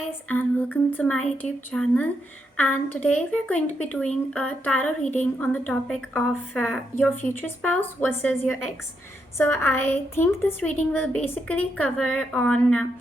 guys, and welcome to my YouTube channel. And today we're going to be doing a tarot reading on the topic of your future spouse versus your ex. So I think this reading will basically cover on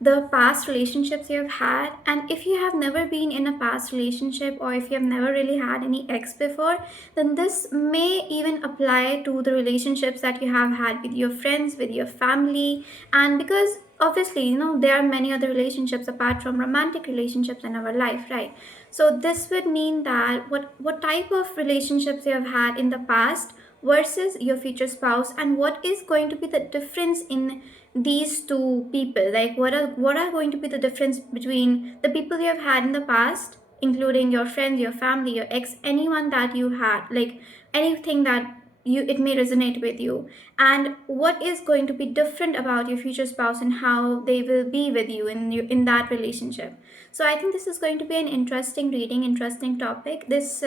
the past relationships you've had, and if you have never been in a past relationship or if you have never really had any ex before, then this may even apply to the relationships that you have had with your friends, with your family. And because obviously, there are many other relationships apart from romantic relationships in our life, right? So this would mean that what type of relationships you have had in the past versus your future spouse, and what is going to be the difference in these two people. Like what are going to be the difference between the people you have had in the past, including your friends, your family, your ex, anyone that you had, like anything that you it may resonate with you, and what is going to be different about your future spouse and how they will be with you in that relationship. So I think this is going to be an interesting reading, interesting topic. This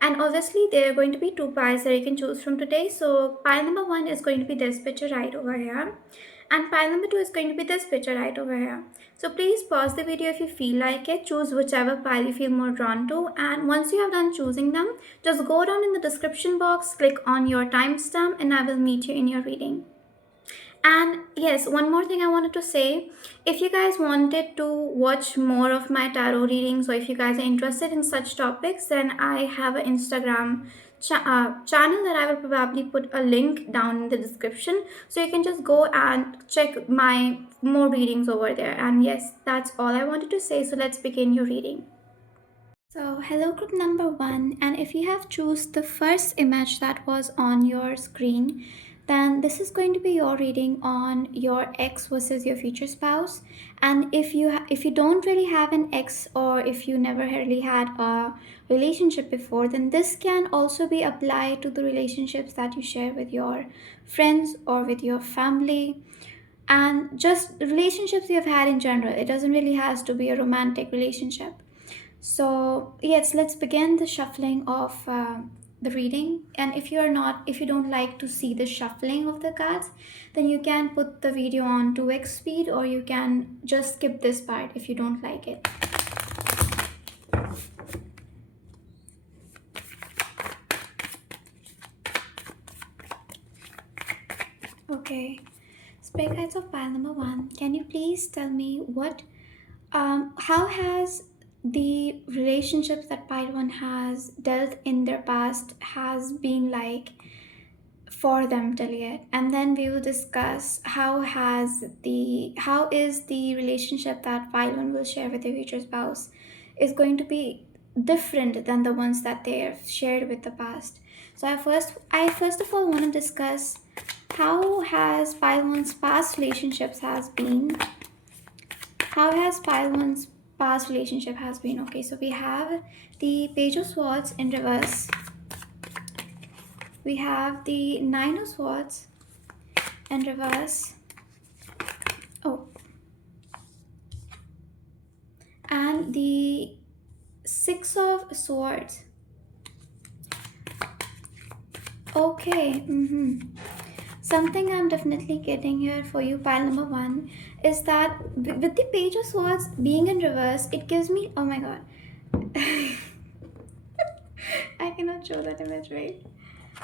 and obviously there are going to be two piles that you can choose from today. So pile number one is going to be this picture right over here, and pile number two is going to be this picture right over here. So please pause the video if you feel like it, choose whichever pile you feel more drawn to, and once you have done choosing them, just go down in the description box, click on your timestamp, and I will meet you in your reading. And yes, one more thing I wanted to say. If you guys wanted to watch more of my tarot readings, or if you guys are interested in such topics, then I have an Instagram channel that I will probably put a link down in the description. So you can just go and check my more readings over there. And yes, that's all I wanted to say. So let's begin your reading. So hello group number one, and if you have choose the first image that was on your screen, then this is going to be your reading on your ex versus your future spouse. And if you don't really have an ex, or if you never really had a relationship before, then this can also be applied to the relationships that you share with your friends or with your family, and just relationships you've had in general. It doesn't really has to be a romantic relationship. So yes, let's begin the shuffling of the reading. And if you don't like to see the shuffling of the cards, then you can put the video on 2x speed, or you can just skip this part if you don't like it. Okay, Spirit guides of pile number one, can you please tell me how has the relationships that pile one has dealt in their past has been like for them till yet, and then we will discuss how is the relationship that pile one will share with their future spouse is going to be different than the ones that they have shared with the past. So I first of all want to discuss how has pile one's past relationships has been. How has pile one's past relationship has been. Okay, so we have the Page of Swords in reverse. We have the Nine of Swords in reverse. Oh. And the Six of Swords. Okay. Something I'm definitely getting here for you, pile number one, is that with the Page of Swords being in reverse, it gives me, oh my god. I cannot show that image, right?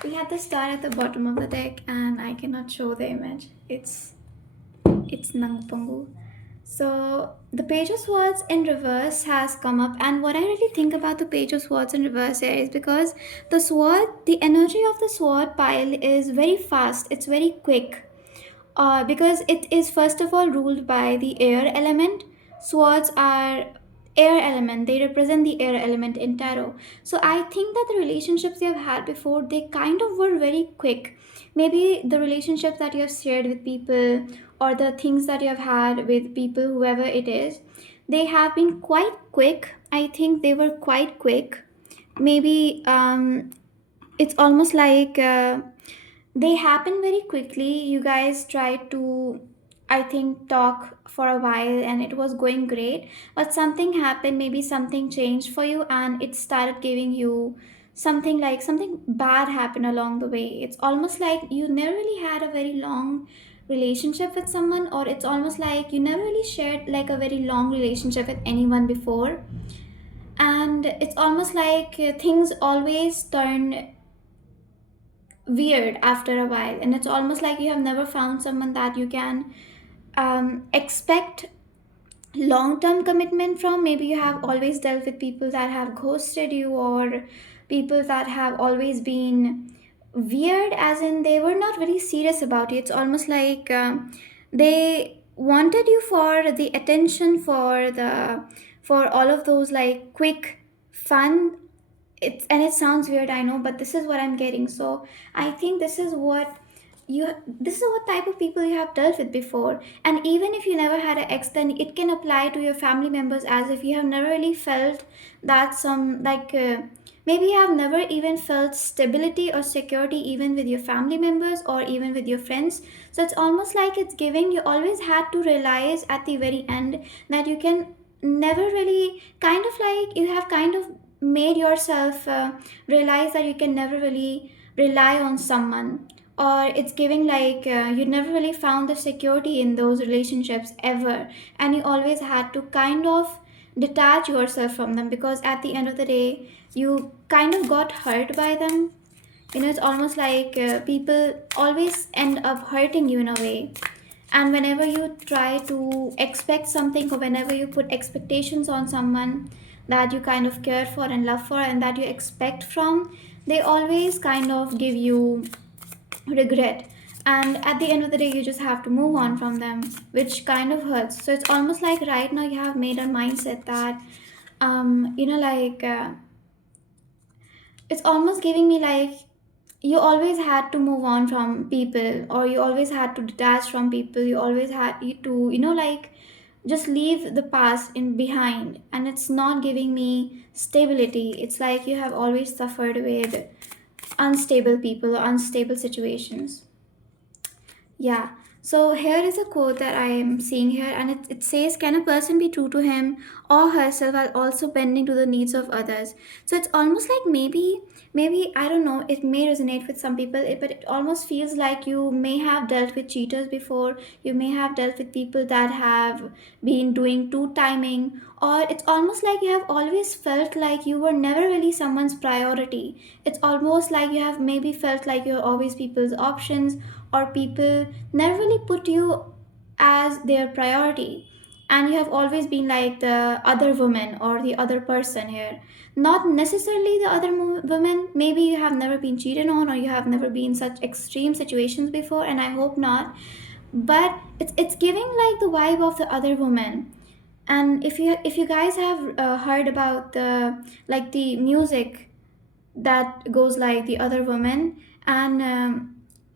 We had the star at the bottom of the deck, and I cannot show the image. It's Nangpungu. So the Page of Swords in reverse has come up, and what I really think about the Page of Swords in reverse here is because the energy of the sword pile is very fast. It's very quick. Because it is first of all ruled by the air element. Swords are air element, they represent the air element in tarot. So I think that the relationships you have had before, they kind of were very quick. Maybe the relationships that you have shared with people, or the things that you have had with people, whoever it is, they have been quite quick. I think they were quite quick. Maybe it's almost like they happen very quickly. You guys tried to, I think, talk for a while and it was going great, but something happened, maybe something changed for you, and it started giving you something, like something bad happened along the way. It's almost like you never really had a very long relationship with someone, or it's almost like you never really shared like a very long relationship with anyone before, and it's almost like things always turn weird after a while, and it's almost like you have never found someone that you can expect long term commitment from. Maybe you have always dealt with people that have ghosted you, or people that have always been weird, as in they were not very serious about it. It's almost like they wanted you for the attention, for all of those like quick fun. It's, and it sounds weird, I know, but this is what I'm getting. So I think this is what type of people you have dealt with before. And even if you never had an ex, then it can apply to your family members, as if you have never really felt that some like maybe you have never even felt stability or security even with your family members or even with your friends. So it's almost like it's giving you always had to realize at the very end that you can never really kind of like you have kind of made yourself realize that you can never really rely on someone, or it's giving like you never really found the security in those relationships ever, and you always had to kind of detach yourself from them, because at the end of the day you kind of got hurt by them. It's almost like people always end up hurting you in a way, and whenever you try to expect something, or whenever you put expectations on someone that you kind of care for and love for and that you expect from, they always kind of give you regret, and at the end of the day you just have to move on from them, which kind of hurts. So it's almost like right now you have made a mindset that like it's almost giving me like you always had to move on from people, or you always had to detach from people, you always had to like just leave the past in behind, and it's not giving me stability. It's like you have always suffered with unstable people or unstable situations. Yeah. So here is a quote that I am seeing here, and it says, "Can a person be true to him or herself while also bending to the needs of others?" So it's almost like maybe I don't know. It may resonate with some people, but it almost feels like you may have dealt with cheaters before. You may have dealt with people that have been doing two timing, or it's almost like you have always felt like you were never really someone's priority. It's almost like you have maybe felt like you're always people's options, or people never really put you as their priority, and you have always been like the other woman or the other person here, not necessarily the other woman. Maybe you have never been cheated on, or you have never been in such extreme situations before, and I hope not, but it's giving like the vibe of the other woman. And if you guys have heard about the like the music that goes like the other woman, and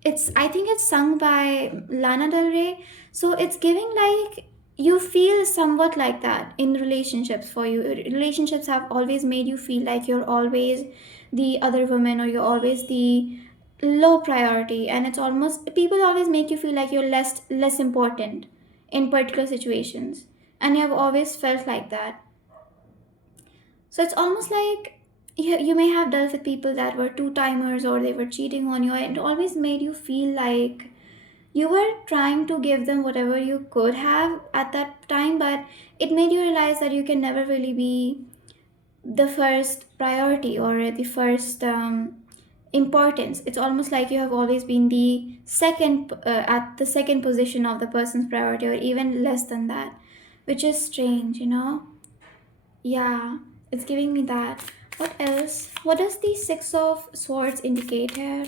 it's I think it's sung by Lana Del Rey. So it's giving like you feel somewhat like that in relationships. For you, relationships have always made you feel like you're always the other woman, or you're always the low priority, and it's almost people always make you feel like you're less important in particular situations, and you have always felt like that. So it's almost like you may have dealt with people that were two timers, or they were cheating on you, and it always made you feel like you were trying to give them whatever you could have at that time, but it made you realize that you can never really be the first priority, or the first importance. It's almost like you have always been the second at the second position of the person's priority, or even less than that, which is strange. Yeah, it's giving me that. What else? What does the Six of Swords indicate here?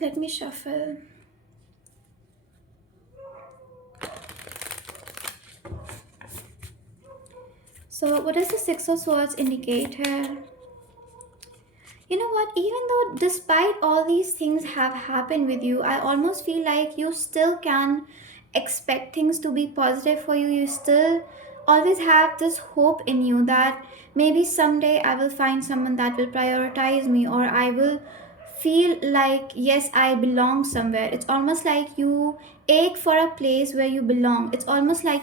Let me shuffle. So, what does the Six of Swords indicate here? You know what? Even though, despite all these things have happened with you, I almost feel like you still can expect things to be positive for you. You still always have this hope in you that maybe someday I will find someone that will prioritize me, or I will feel like, yes, I belong somewhere. It's almost like you ache for a place where you belong. It's almost like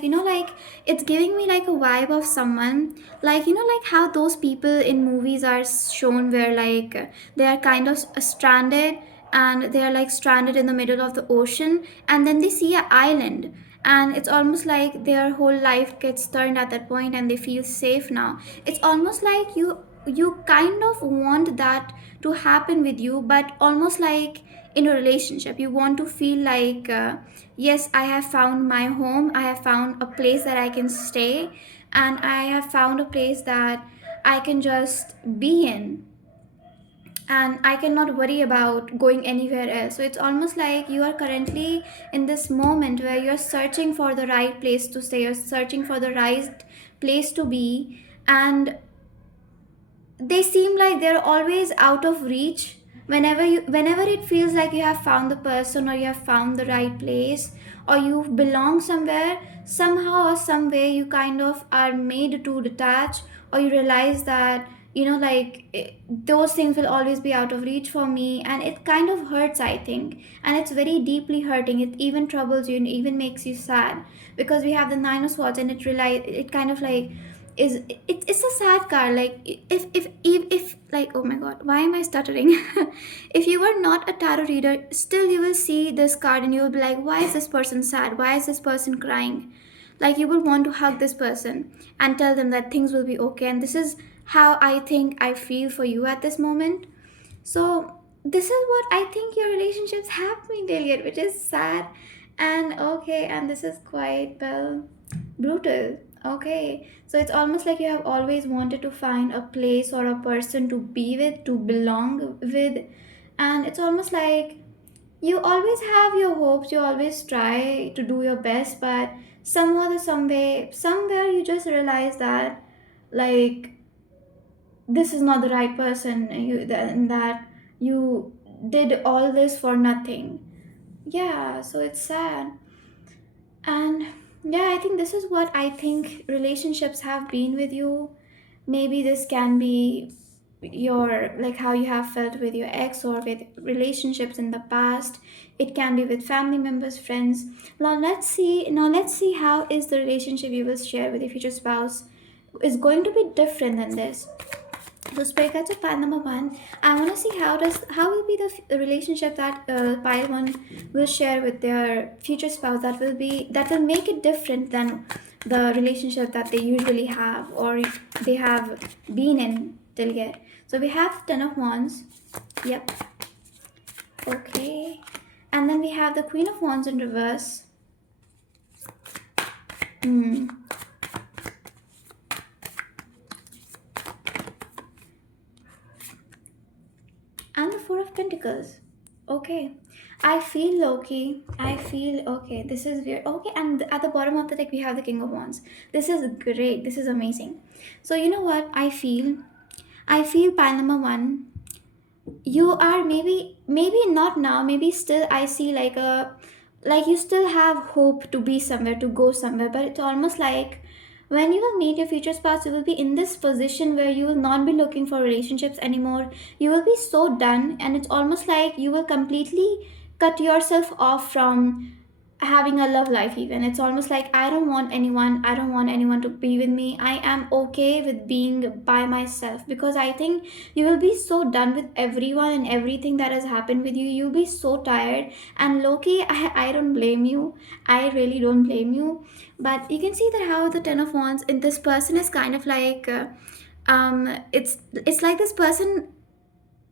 it's giving me like a vibe of someone, like how those people in movies are shown, where like they are kind of stranded, and they are like stranded in the middle of the ocean, and then they see an island, and it's almost like their whole life gets turned at that point and they feel safe now. It's almost like you kind of want that to happen with you, but almost like in a relationship you want to feel like, yes, I have found my home, I have found a place that I can stay, and I have found a place that I can just be in, and I cannot worry about going anywhere else. So it's almost like you are currently in this moment where you're searching for the right place to stay, you're searching for the right place to be, and they seem like they're always out of reach. Whenever it feels like you have found the person, or you have found the right place, or you belong somewhere, somehow or some way you kind of are made to detach, or you realize that, like, those things will always be out of reach for me, and it kind of hurts, I think, and it's very deeply hurting. It even troubles you and even makes you sad, because we have the Nine of Swords, and it kind of like is it's a sad card. Like, if like, oh my god, why am I stuttering? If you are not a tarot reader, still you will see this card and you will be like, why is this person sad, why is this person crying? Like, you will want to hug this person and tell them that things will be okay, and this is how I think I feel for you at this moment. So this is what I think your relationships have been dealing with, which is sad. And okay, and this is quite, well, brutal. Okay, so it's almost like you have always wanted to find a place or a person to be with, to belong with, and it's almost like you always have your hopes, you always try to do your best, but somehow or some way, somewhere you just realize that, like, this is not the right person, and that you did all this for nothing. Yeah, so it's sad. And yeah, I think this is what I think relationships have been with you. Maybe this can be your, like, how you have felt with your ex, or with relationships in the past. It can be with family members, friends. Now let's see how is the relationship you will share with your future spouse is going to be different than this. So spirit guides of pile number one. I want to see how will be the relationship that pile one will share with their future spouse, that will make it different than the relationship that they usually have, or they have been in till yet. So we have Ten of Wands. Yep. Okay. And then we have the Queen of Wands in reverse. Hmm. And the Four of Pentacles. Okay. I feel Loki. I feel okay. This is weird. Okay, and at the bottom of the deck we have the King of Wands. This is great. This is amazing. So you know what I feel? I feel pile number one. You are maybe not now. Maybe still I see like you still have hope to be somewhere, to go somewhere, but it's almost like when you will meet your future spouse, you will be in this position where you will not be looking for relationships anymore. You will be so done, and it's almost like you will completely cut yourself off from having a love life. Even it's almost like, I don't want anyone to be with me. I am okay with being by myself, because I think you will be so done with everyone and everything that has happened with you. You'll be so tired, and Loki, I don't blame you. I really don't blame you. But you can see that how the Ten of Wands in this person is kind of like, it's like this person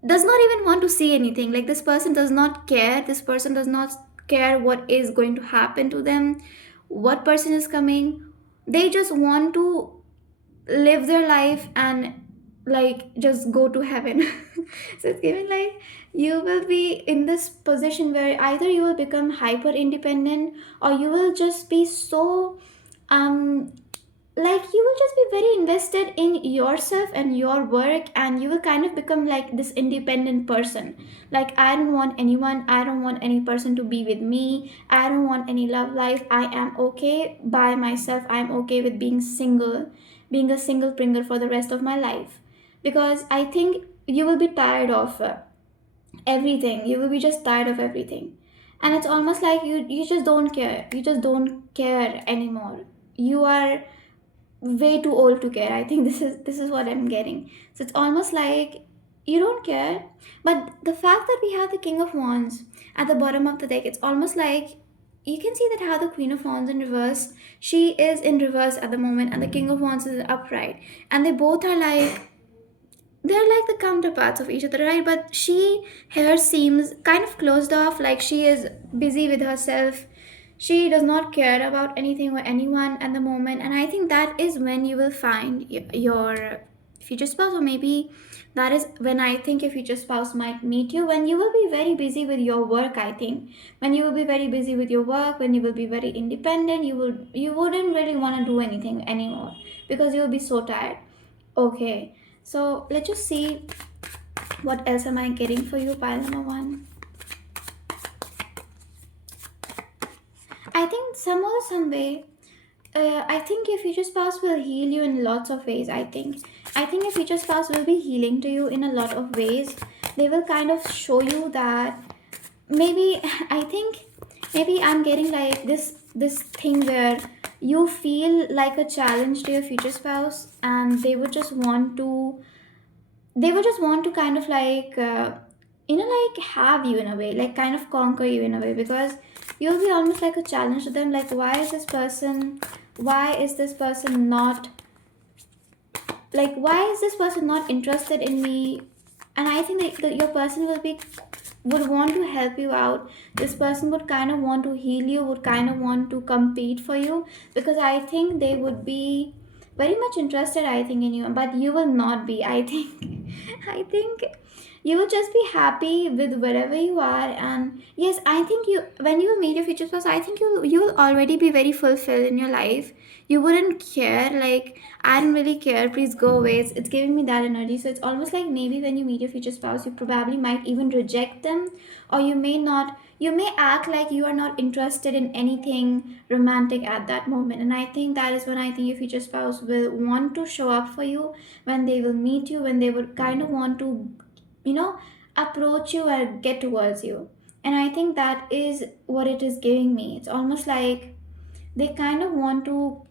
does not even want to see anything. Like, this person does not care. This person does not care what is going to happen to them, what person is coming. They just want to live their life and, like, just go to heaven. So it's giving like you will be in this position where either you will become hyper independent, or you will just be so um like, you will just be very invested in yourself and your work, and you will kind of become like this independent person. Like, I don't want anyone, I don't want any person to be with me, I don't want any love life, I am okay by myself, I'm okay with being single, being a single pringle for the rest of my life. Because I think you will be tired of everything. You will be just tired of everything, and it's almost like you just don't care. You just don't care anymore. You are way too old to care. I think this is what I'm getting. So it's almost like You don't care. But the fact that we have the King of Wands at the bottom of the deck, it's almost like you can see that how the Queen of Wands in reverse, she is in reverse at the moment, and the King of Wands is upright. And they both are like, they're like the counterparts of each other, right? But she here seems kind of closed off, like she is busy with herself. She does not care about anything or anyone at the moment. And I think that is when you will find your future spouse, or maybe that is when I think your future spouse might meet you, when you will be very busy with your work. I think when you will be very busy with your work, when you will be very independent, you wouldn't really want to do anything anymore because you will be so tired. Okay, so let's just see what else am I getting for you, pile number one. I think some or some way, I think your future spouse will heal you in lots of ways. I think your future spouse will be healing to you in a lot of ways. They will kind of show you that maybe I think maybe I'm getting like this thing where you feel like a challenge to your future spouse, and they would just want to kind of like like have you in a way, like kind of conquer you in a way, because you'll be almost like a challenge to them, like why is this person not, like why is this person not interested in me. And I think that your person would want to help you out. This person would kind of want to heal you, would kind of want to compete for you, because I think they would be very much interested, I think, in you, but you will not be, I think. I think you will just be happy with wherever you are. And yes, I think you, when you meet your future spouse, I think you will already be very fulfilled in your life. You wouldn't care, like, I don't really care, please go away. It's giving me that energy. So it's almost like maybe when you meet your future spouse, you probably might even reject them, or you may not, you may act like you are not interested in anything romantic at that moment. And I think that is when I think your future spouse will want to show up for you, when they will meet you, when they would kind of want to, you know, approach you or get towards you. And I think that is what it is giving me. It's almost like they kind of want to,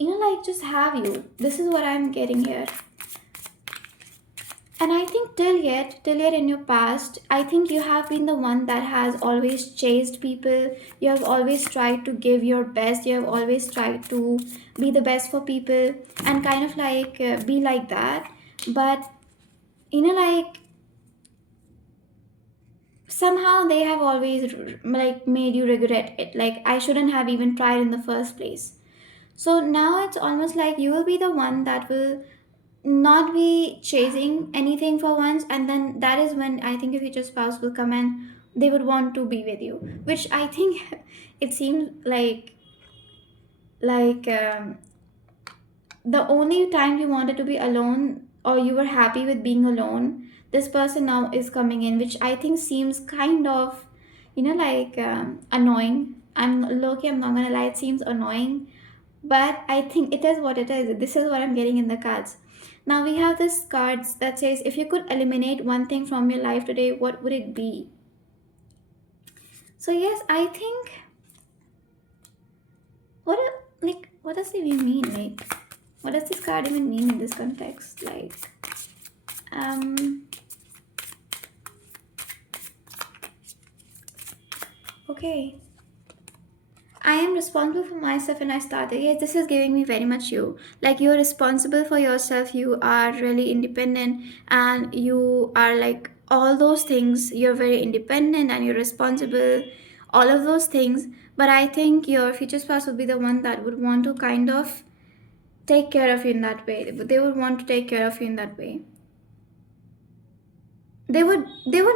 like just have you. This is what I'm getting here. And I think till yet in your past, I think you have been the one that has always chased people. You have always tried to give your best. You have always tried to be the best for people, and kind of like be like that. But like somehow they have always like made you regret it. Like, I shouldn't have even tried in the first place. So now it's almost like you will be the one that will not be chasing anything for once, and then that is when I think your future spouse will come and they would want to be with you, which I think it seems like the only time you wanted to be alone, or you were happy with being alone, this person now is coming in, which I think seems kind of annoying. I'm not gonna lie, it seems annoying, but I think it is what it is. This is what I'm getting in the cards. Now we have this cards that says, if you could eliminate one thing from your life today, what would it be? So yes, I think what does it even mean? Like, what does this card even mean in this context? Like, um, okay. I am responsible for myself and I started. Yes, this is giving me very much you. Like, you're responsible for yourself, you are really independent, and you are like all those things. You're very independent and you're responsible, all of those things. But I think your future spouse would be the one that would want to kind of take care of you in that way. They would want to take care of you in that way. They would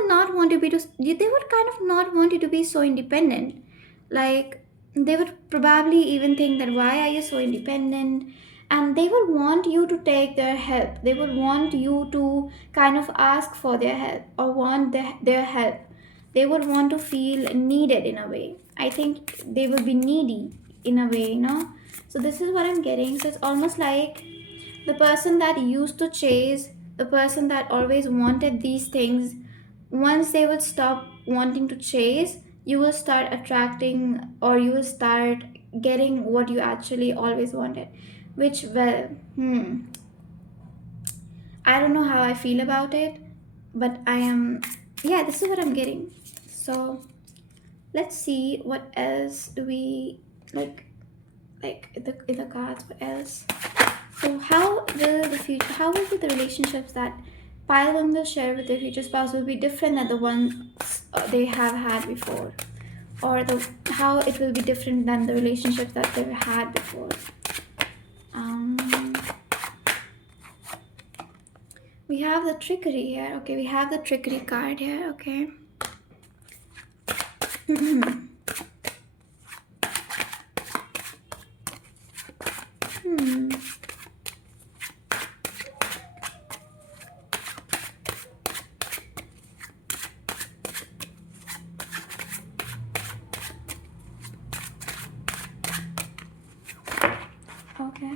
not want to be to they would kind of not want you to be so independent. Like, they would probably even think that why are you so independent, and they would want you to take their help. They would want you to kind of ask for their help, or want their help. They would want to feel needed in a way. I think they would be needy in a way. So this is what I'm getting. So it's almost like the person that used to chase, the person that always wanted these things, once they would stop wanting to chase, you will start attracting, or you will start getting what you actually always wanted. Which, well, I don't know how I feel about it, but I am, yeah, this is what I'm getting. So let's see what else do we like in the cards. What else? So how will be the relationships that pile one will share with their future spouse will be different than the ones they have had before, or the how it will be different than the relationships that they've had before. Um, we have the trickery here. Okay, we have the trickery card here. Okay. Hmm. Okay.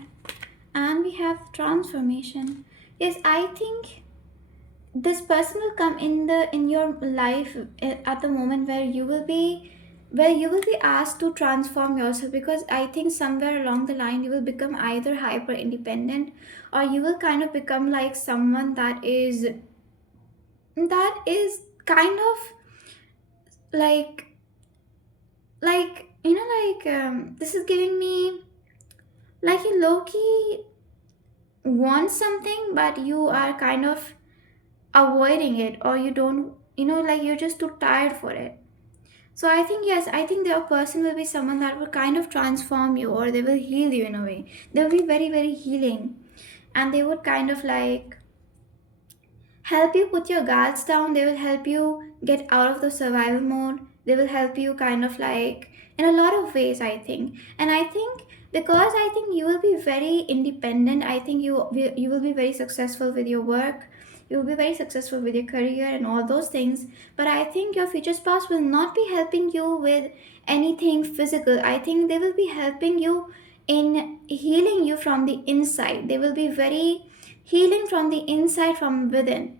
And we have transformation. Yes, I think this person will come in your life at the moment where you will be asked to transform yourself, because I think somewhere along the line you will become either hyper independent, or you will kind of become like someone that is kind of like this is giving me like you low-key want something, but you are kind of avoiding it, or you don't, like you're just too tired for it. So I think, yes, I think their person will be someone that will kind of transform you, or they will heal you in a way. They will be very, very healing. And they would kind of like help you put your guards down. They will help you get out of the survival mode. They will help you kind of like in a lot of ways, I think. And I think because I think you will be very independent, I think you will be very successful with your work. You will be very successful with your career and all those things. But I think your future spouse will not be helping you with anything physical. I think they will be helping you in healing you from the inside. They will be very healing from the inside, from within.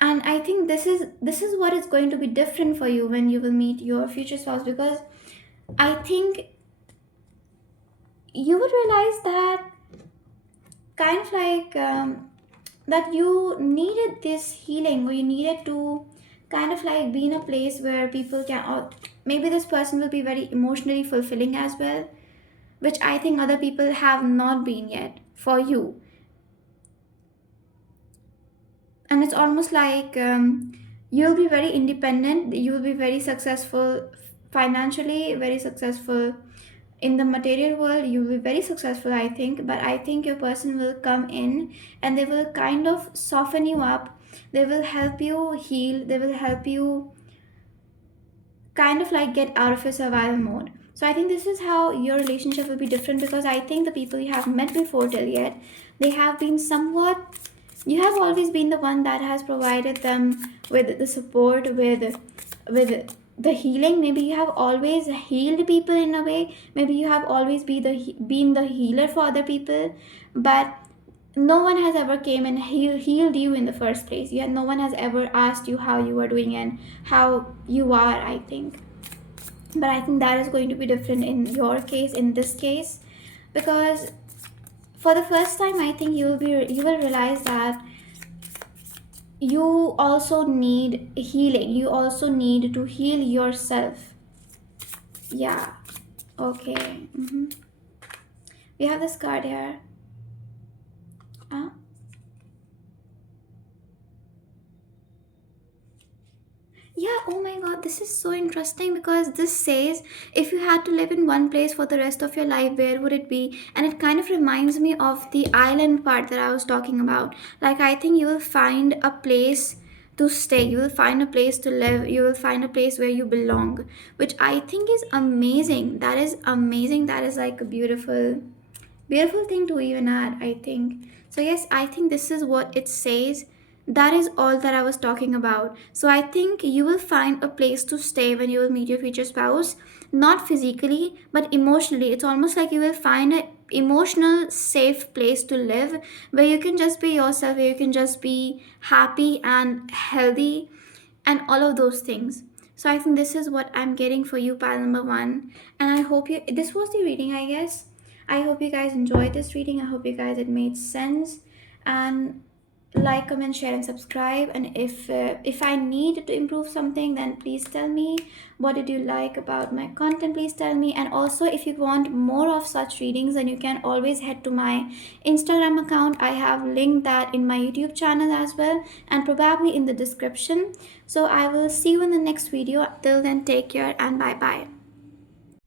And I think this is what is going to be different for you when you will meet your future spouse, because I think you would realize that kind of like that you needed this healing, or you needed to kind of like be in a place where people can, or maybe this person will be very emotionally fulfilling as well, which I think other people have not been yet for you. And it's almost like you'll be very independent, you will be very successful financially, very successful in the material world, you will be very successful, I think. But I think your person will come in and they will kind of soften you up. They will help you heal, they will help you kind of like get out of your survival mode. So I think this is how your relationship will be different, because I think the people you have met before till yet, they have been somewhat, you have always been the one that has provided them with the support, with the healing. Maybe you have always healed people in a way, maybe you have always been the healer for other people, but no one has ever came and healed you in the first place. Yeah, no one has ever asked you how you are doing and how you are, I think. But I think that is going to be different in your case, in this case, because for the first time I think you will realize that you also need healing, you also need to heal yourself. Yeah. Okay. We have this card here. uh, Yeah, oh my god, this is so interesting, because this says if you had to live in one place for the rest of your life, where would it be? And it kind of reminds me of the island part that I was talking about. Like, I think you will find a place to stay, you will find a place to live, you will find a place where you belong, which I think is amazing. That is amazing. That is like a beautiful, beautiful thing to even add, I think. So yes, I think this is what it says. That is all that I was talking about. So I think you will find a place to stay when you will meet your future spouse, not physically but emotionally. It's almost like you will find an emotional safe place to live, where you can just be yourself, where you can just be happy and healthy and all of those things. So I think this is what I'm getting for you, pile number one. And I hope you, this was the reading, I guess. I hope you guys enjoyed this reading. I hope you guys it made sense. And like, comment, share, and subscribe. And if I need to improve something, then please tell me. What did you like about my content? Please tell me. And also, if you want more of such readings, then you can always head to my Instagram account. I have linked that in my YouTube channel as well, and probably in the description. So I will see you in the next video. Till then, take care and bye bye.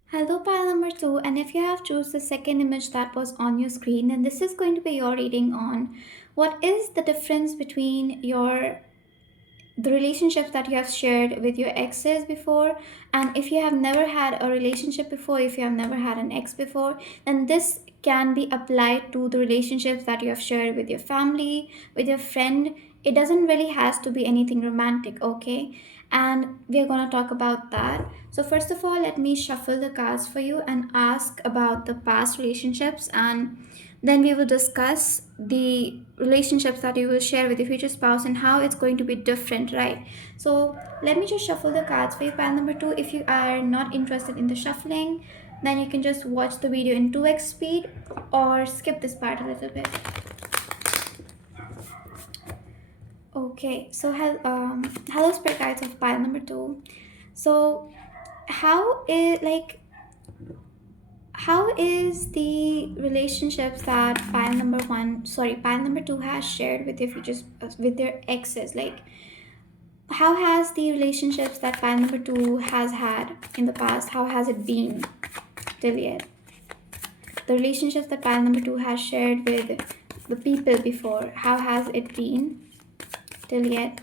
Hello, pile number 2, and if you have choose the second image that was on your screen, then this is going to be your reading on what is the difference between the relationships that you have shared with your exes before. And if you have never had a relationship before, if you have never had an ex before, then this can be applied to the relationships that you have shared with your family, with your friend. It doesn't really has to be anything romantic, okay? And we're going to talk about that. So first of all, let me shuffle the cards for you and ask about the past relationships, and then we will discuss the relationships that you will share with your future spouse and how it's going to be different, right? So let me just shuffle the cards for you, pile number 2. If you are not interested in the shuffling, then you can just watch the video in 2x speed or skip this part a little bit. Okay, so hello spirit guides of pile number 2. So how is the relationships that pile number 2 has shared with your futures, with their exes? Like, how has the relationships that pile number 2 has had in the past, how has it been till yet? The relationships that pile number 2 has shared with the people before, how has it been till yet?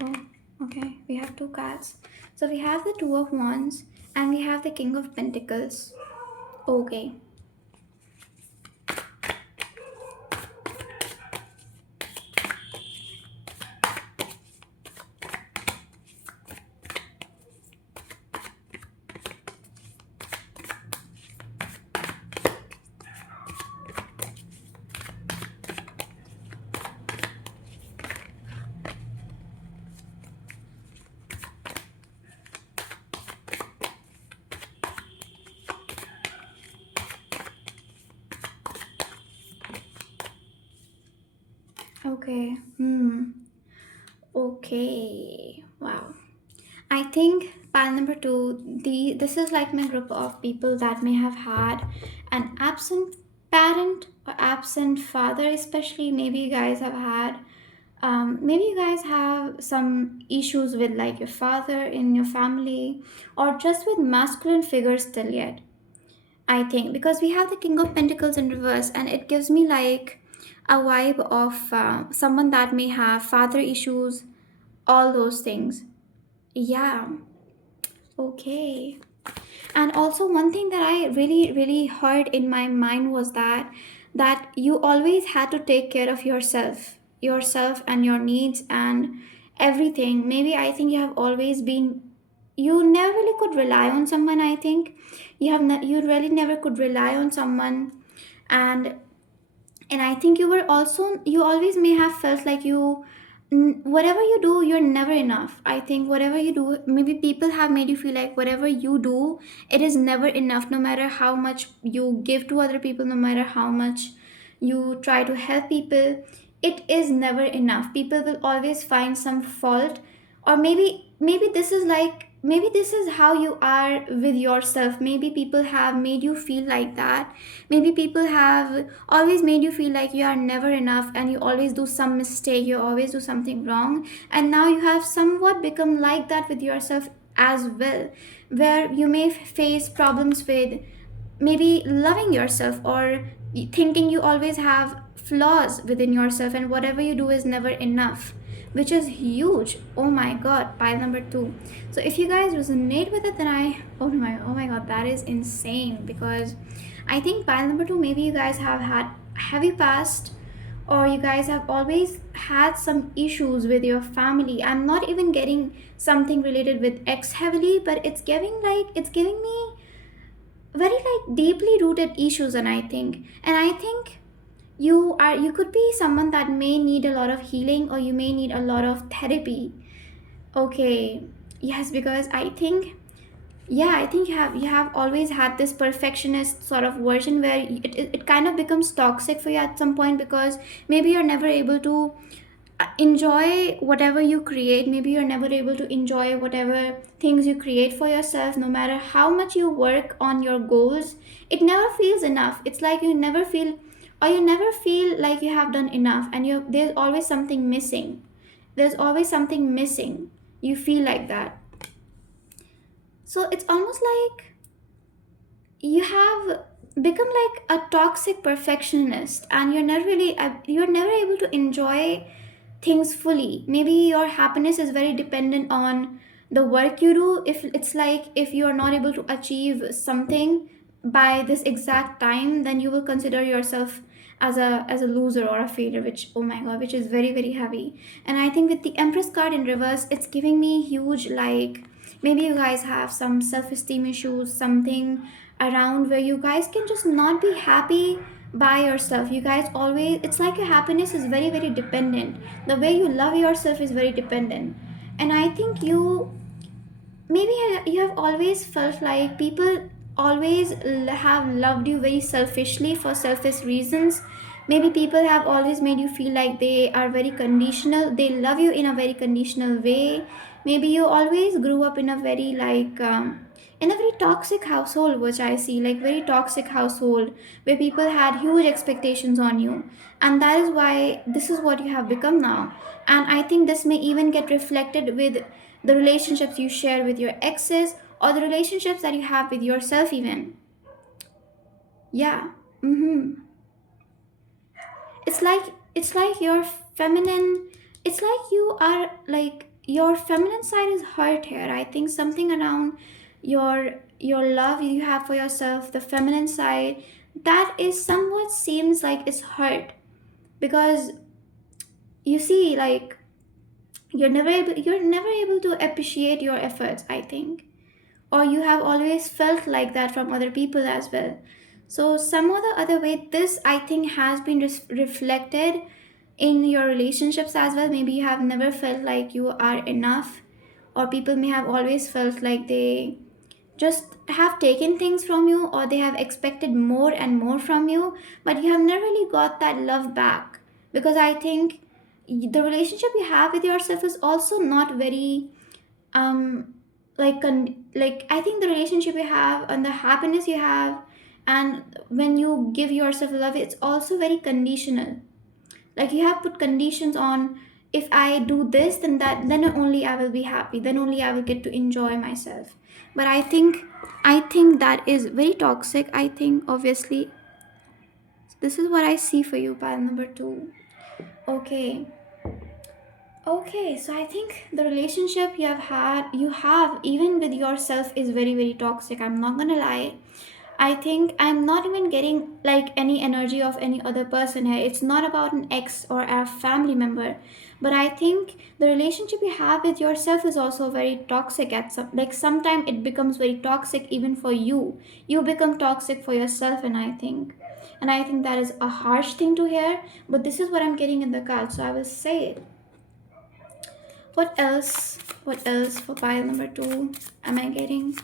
Oh, okay, we have 2 cards. So we have the 2 of Wands and we have the King of Pentacles. Okay. Okay. Okay. Wow. I think pile number 2, this is like my group of people that may have had an absent parent or absent father, especially. Maybe you guys have had maybe you guys have some issues with like your father in your family, or just with masculine figures still yet. I think because we have the King of Pentacles in reverse, and it gives me like a vibe of someone that may have father issues, all those things. Yeah, okay. And also, one thing that I really heard in my mind was that you always had to take care of yourself and your needs and everything. Maybe I think you have always been, you never really could rely on someone. I think you really never could rely on someone. and and I think you always may have felt like whatever you do, you're never enough. I think whatever you do, maybe people have made you feel like whatever you do, it is never enough. No matter how much you give to other people, no matter how much you try to help people, it is never enough. People will always find some fault. Or maybe this is like, maybe this is how you are with yourself. Maybe people have made you feel like that. Maybe people have always made you feel like you are never enough, and you always do some mistake, you always do something wrong. And now you have somewhat become like that with yourself as well, where you may face problems with maybe loving yourself, or thinking you always have flaws within yourself, and whatever you do is never enough, which is huge. Oh my god, pile number 2. So if you guys resonate with it, then oh my god, that is insane. Because I think pile number 2, maybe you guys have had heavy past, or you guys have always had some issues with your family. I'm not even getting something related with ex heavily, but it's giving me very like deeply rooted issues. And I think you could be someone that may need a lot of healing, or you may need a lot of therapy. Okay, yes, because I think Yeah, I think you have always had this perfectionist sort of version where it kind of becomes toxic for you at some point, because maybe you're never able to enjoy whatever you create. Maybe you're never able to enjoy whatever things you create for yourself. No matter how much you work on your goals, it never feels enough. It's like you never feel, or you never feel like you have done enough, and there's always something missing. There's always something missing. You feel like that. So it's almost like you have become like a toxic perfectionist, and you're never able to enjoy things fully. Maybe your happiness is very dependent on the work you do. If it's like, if you are not able to achieve something by this exact time, then you will consider yourself as a loser or a failure, which, oh my god, which is very very heavy. And I think with the Empress card in reverse, it's giving me huge, like, maybe you guys have some self-esteem issues, something around where you guys can just not be happy by yourself. You guys always, it's like your happiness is very very dependent. The way you love yourself is very dependent. And I think maybe you have always felt like people always have loved you very selfishly for selfish reasons. Maybe people have always made you feel like they are very conditional, they love you in a very conditional way. Maybe you always grew up in a very like in a very toxic household, which I see, like very toxic household, where people had huge expectations on you. And that is why this is what you have become now. And I think this may even get reflected with the relationships you share with your exes, or the relationships that you have with yourself even. Yeah. Mm-hmm. It's like your feminine, it's like you are like your feminine side is hurt here. I think something around your love you have for yourself, the feminine side, that is somewhat seems like it's hurt. Because you see, like, you're never able to appreciate your efforts, I think. Or you have always felt like that from other people as well. So some or the other way, this I think has been reflected in your relationships as well. Maybe you have never felt like you are enough, or people may have always felt like they just have taken things from you, or they have expected more and more from you, but you have never really got that love back. Because I think the relationship you have with yourself is also not very like I think the relationship you have and the happiness you have, and when you give yourself love, it's also very conditional. Like you have put conditions on, if I do this, then only I will be happy, then only I will get to enjoy myself. But I think that is very toxic. I think obviously this is what I see for you, pile number 2. Okay. Okay, so I think the relationship you have even with yourself is very, very toxic. I'm not gonna lie. I think I'm not even getting like any energy of any other person here. It's not about an ex or a family member. But I think the relationship you have with yourself is also very toxic at some, like sometimes it becomes very toxic even for you. You become toxic for yourself, and I think that is a harsh thing to hear, but this is what I'm getting in the card, so I will say it. What else? What else for pile number 2 am I getting?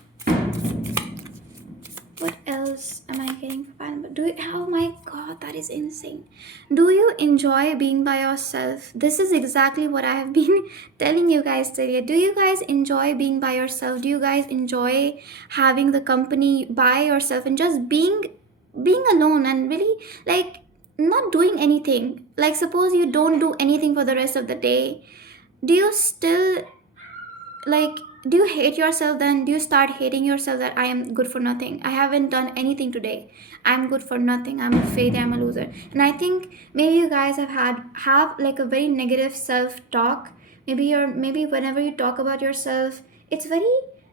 What else am I getting for pile number? Oh my god, that is insane. Do you enjoy being by yourself? This is exactly what I have been telling you guys today. Do you guys enjoy being by yourself? Do you guys enjoy having the company by yourself and just being alone and really like not doing anything? Like suppose you don't do anything for the rest of the day, do you still like, do you hate yourself then? Do you start hating yourself that I am good for nothing, I haven't done anything today, I'm good for nothing, I'm a failure, I'm a loser? And I think maybe you guys have like a very negative self-talk. Maybe whenever you talk about yourself, it's very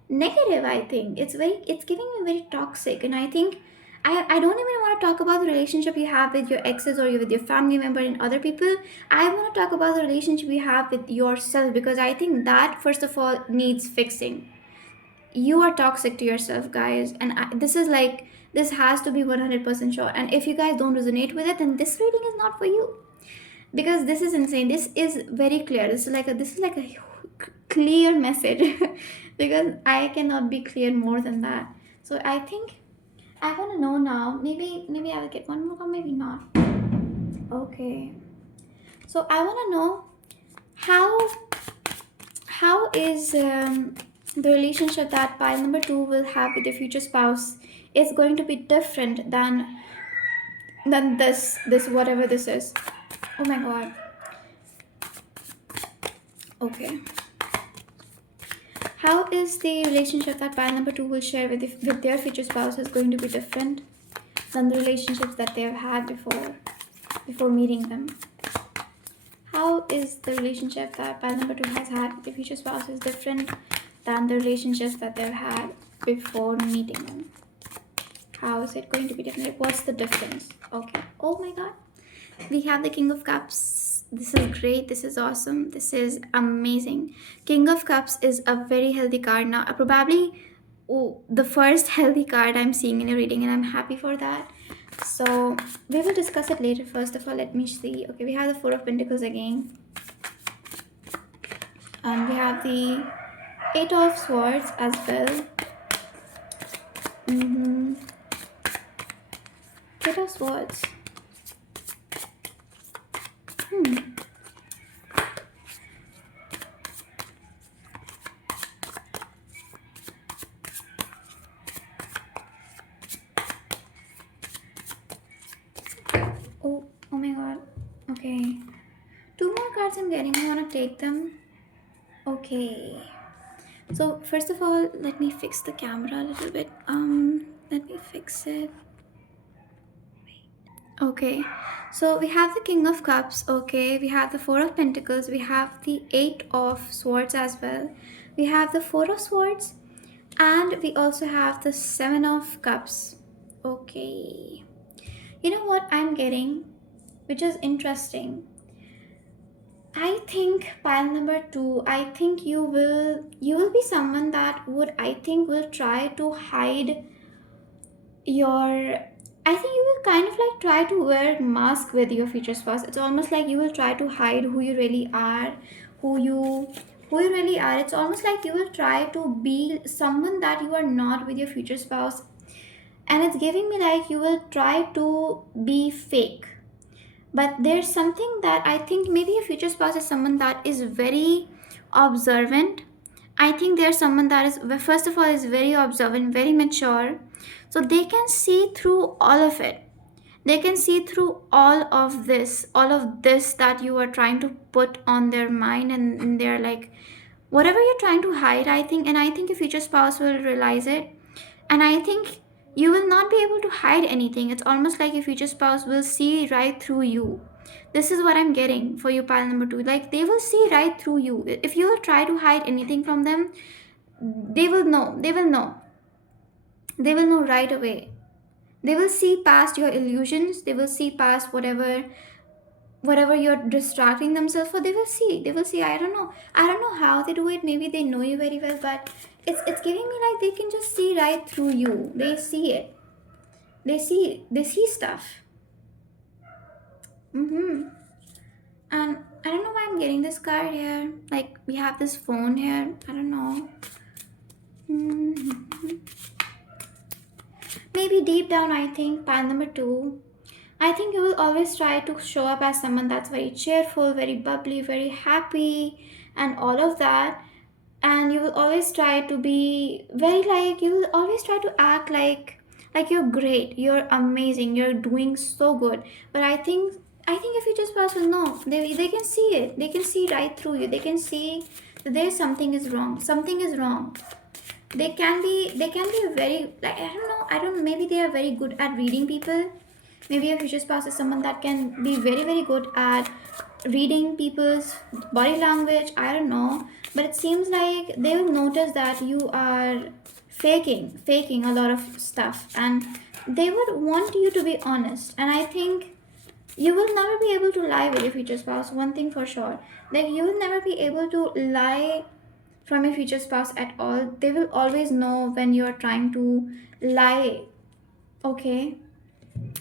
negative. I think it's giving you very toxic. And I think I don't even want to talk about the relationship you have with your exes or with your family member and other people. I want to talk about the relationship you have with yourself, because I think that first of all needs fixing. You are toxic to yourself, guys, and this is like, this has to be 100% sure. And if you guys don't resonate with it, then this reading is not for you, because this is insane. This is very clear. This is like a clear message. because I cannot be clear more than that. So I think I want to know now. Maybe I will get one more or maybe not. Okay. So I want to know how how is the relationship that pile number two will have with your future spouse is going to be different than this whatever this is. Oh my god. Okay. How is the relationship that pile number two will share with their future spouse is going to be different than the relationships that they've had before meeting them? How is the relationship that pile number two has had with the future spouse is different than the relationships that they've had before meeting them? How is it going to be different? What's the difference? Okay. Oh my god. We have the King of Cups. This is great. This is awesome. This is amazing. King of Cups is a very healthy card now. Probably the first healthy card I'm seeing in a reading, and I'm happy for that. So we will discuss it later. First of all, let me see. Okay, we have the Four of Pentacles again. And we have the Eight of Swords as well. Eight of Swords. Oh my god. Okay. Two more cards I'm getting. I want to take them. Okay. So first of all, let me fix the camera a little bit. Let me fix it. Okay, so we have the King of Cups. Okay, we have the Four of Pentacles. We have the Eight of Swords as well. We have the Four of Swords, and we also have the Seven of Cups. Okay, you know what I'm getting, which is interesting. I think pile number two, I think you will be someone that will try to hide your, I think you will kind of like try to wear mask with your future spouse. It's almost like you will try to hide who you really are, who you who you really are. It's almost like you will try to be someone that you are not with your future spouse. And it's giving me like you will try to be fake. But there's something that I think maybe your future spouse is someone that is very observant. I think there's someone that is, first of all, is very observant, very mature. So they can see through all of it. They can see through all of this that you are trying to put on their mind, and they're like, whatever you're trying to hide, I think, and I think your future spouse will realize it. And I think you will not be able to hide anything. It's almost like your future spouse will see right through you. This is what I'm getting for you, pile number two. Like, they will see right through you. If you will try to hide anything from them, they will know. They will know. They will know right away. They will see past your illusions. They will see past whatever you're distracting themselves for. They will see. I don't know how they do it. Maybe they know you very well, but it's giving me like they can just see right through you. They see it. They see stuff. And I don't know why I'm getting this card here. Like, we have this phone here. I don't know. Maybe deep down, I think pile number two, I think you will always try to show up as someone that's very cheerful, very bubbly, very happy, and all of that. And you will always try to be very like, you will always try to act like you're great, you're amazing, you're doing so good. But I think if you just pass will know, they can see it. They can see right through you. They can see that there's something is wrong. Something is wrong. They can be very, like, I don't know, maybe they are very good at reading people. Maybe your future spouse is someone that can be very, very good at reading people's body language. I don't know, but it seems like they will notice that you are faking a lot of stuff, and they would want you to be honest. And I think you will never be able to lie with your future spouse. One thing for sure, like, you will never be able to lie from your future spouse at all. They will always know when you are trying to lie. Okay,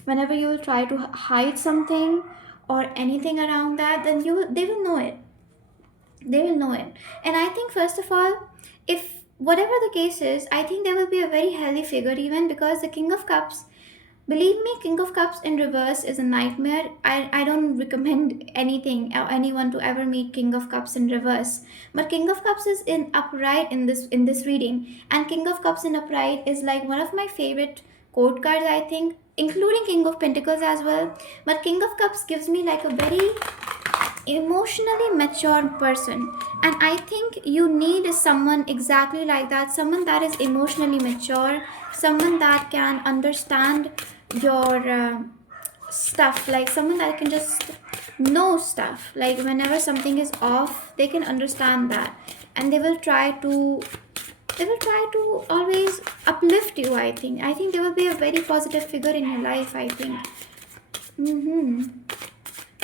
whenever you will try to hide something or anything around that, then they will know it. They will know it. And I think, first of all, if whatever the case is, I think there will be a very healthy figure, even because the King of Cups, believe me, King of Cups in reverse is a nightmare. I don't recommend anything or anyone to ever meet King of Cups in reverse. But King of Cups is in upright in this reading, and King of Cups in upright is like one of my favorite court cards, I think, including King of Pentacles as well. But King of Cups gives me like a very emotionally mature person, and I think you need someone exactly like that, someone that is emotionally mature, someone that can understand your stuff, like someone that can just know stuff, like whenever something is off they can understand that, and they will try to always uplift you. I think they will be a very positive figure in your life, I think.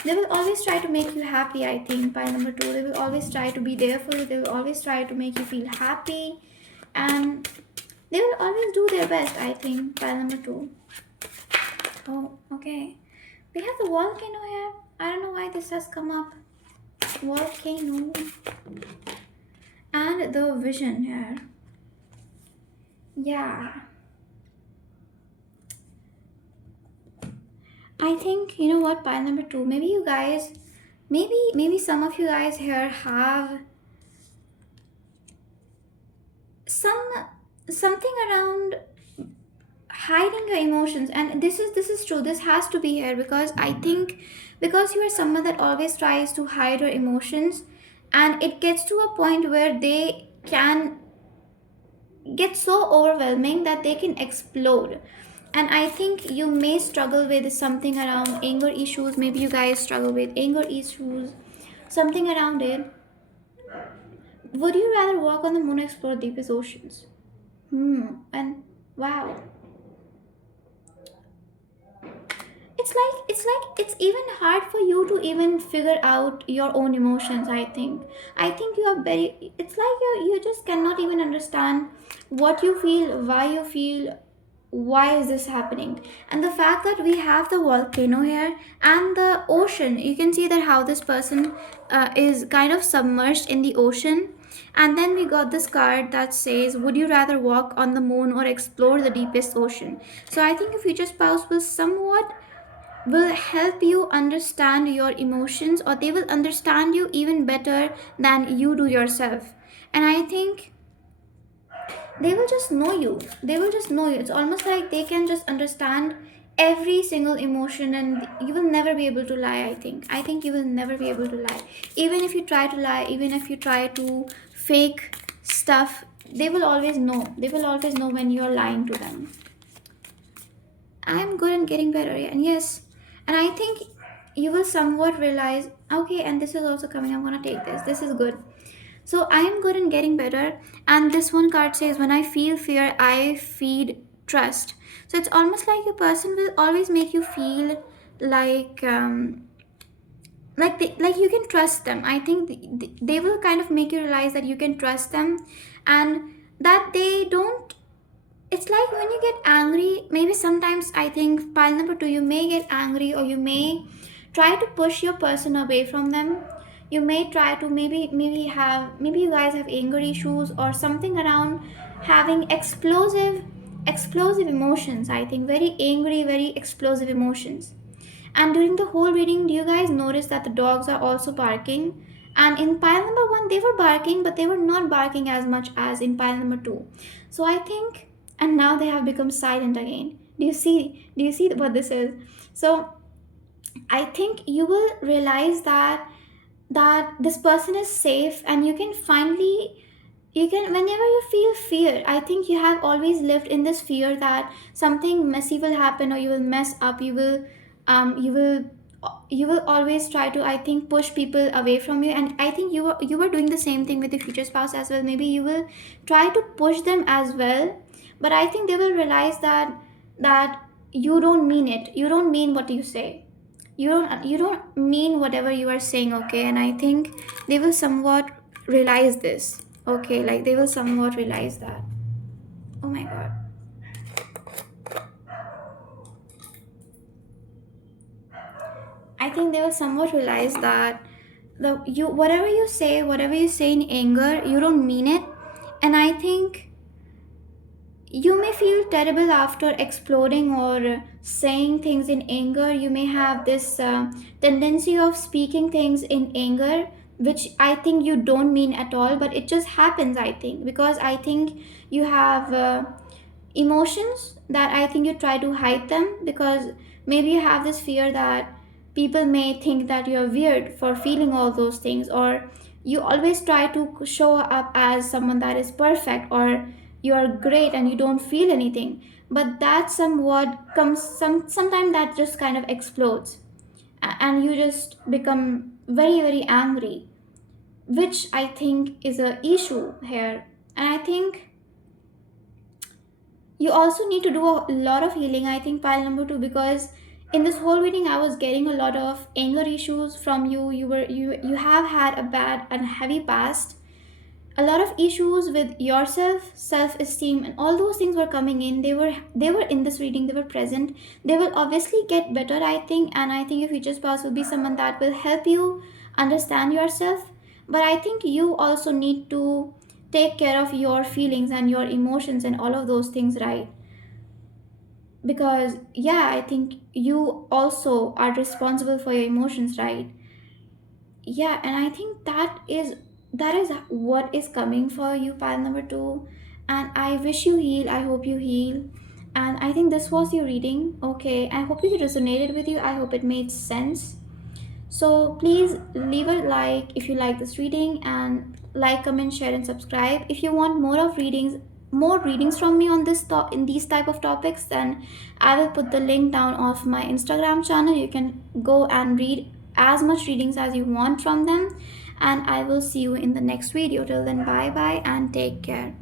They will always try to make you happy, I think. Pile number two, they will always try to be there for you, they will always try to make you feel happy, and they will always do their best, I think. Pile number two. Oh, okay. We have the volcano here. I don't know why this has come up. Volcano. And the vision here. Yeah. I think, you know what, pile number two, maybe you guys, maybe some of you guys here have something around hiding your emotions, and this is true, this has to be here, because I think, because you are someone that always tries to hide your emotions, and it gets to a point where they can get so overwhelming that they can explode. And I think you may struggle with something around anger issues, maybe you guys struggle with anger issues, something around it. Would you rather walk on the moon or explore deepest oceans? And wow, it's even hard for you to even figure out your own emotions, I think you are very, it's like you just cannot even understand what you feel, why you feel, why is this happening. And the fact that we have the volcano here and the ocean, you can see that how this person is kind of submerged in the ocean. And then we got this card that says, would you rather walk on the moon or explore the deepest ocean? So I think a future spouse will help you understand your emotions, or they will understand you even better than you do yourself. And I think they will just know you, it's almost like they can just understand every single emotion, and you will never be able to lie. I think you will never be able to lie, even if you try to lie, even if you try to fake stuff, they will always know when you're lying to them. I'm good and getting better, yeah, and yes, and I think you will somewhat realize, okay, and this is also coming, I'm gonna take this is good. So I am good and getting better. And this one card says, when I feel fear, I feed trust. So it's almost like a person will always make you feel like like you can trust them. I think they will kind of make you realize that you can trust them, and that they don't, it's like when you get angry, maybe sometimes I think pile number two, you may get angry, or you may try to push your person away from them. You may try to, maybe you guys have anger issues or something around having explosive emotions. I think very angry, very explosive emotions. And during the whole reading, do you guys notice that the dogs are also barking? And in pile number one, they were barking, but they were not barking as much as in pile number two. So I think, and now they have become silent again. Do you see what this is? So I think you will realize that this person is safe, and you can whenever you feel fear, I think you have always lived in this fear that something messy will happen, or you will mess up, you will always try to, I think, push people away from you. And I think you are doing the same thing with the future spouse as well. Maybe you will try to push them as well, but I think they will realize that you don't mean it, you don't mean what you say, you don't mean whatever you are saying, okay. And I think they will somewhat realize this, okay, like they will somewhat realize that. Oh my god. I think they will somewhat realize that whatever you say in anger, you don't mean it. And I think you may feel terrible after exploding or saying things in anger. You may have this tendency of speaking things in anger, which I think you don't mean at all, but it just happens, I think, because I think you have emotions that I think you try to hide them, because maybe you have this fear that people may think that you're weird for feeling all those things, or you always try to show up as someone that is perfect, or you are great and you don't feel anything. But that somewhat comes sometime that just kind of explodes, and you just become very very angry, which I think is a issue here. And I think you also need to do a lot of healing, I think, pile number two, because in this whole reading I was getting a lot of anger issues from you. You have had a bad and heavy past, a lot of issues with yourself, self-esteem, and all those things were coming in. They were in this reading, they were present. They will obviously get better, I think, and I think your future spouse will be someone that will help you understand yourself. But I think you also need to take care of your feelings and your emotions and all of those things, right? Because yeah, I think you also are responsible for your emotions, right? Yeah, and I think that is what is coming for you, pile number two. And I wish you heal, I hope you heal. And I think this was your reading. Okay, I hope it resonated with you, I hope it made sense. So please leave a like if you like this reading, and like, comment, share, and subscribe. If you want more readings from me on in these type of topics, then I will put the link down of my Instagram channel. You can go and read as much readings as you want from them. And I will see you in the next video. Till then, bye bye and take care.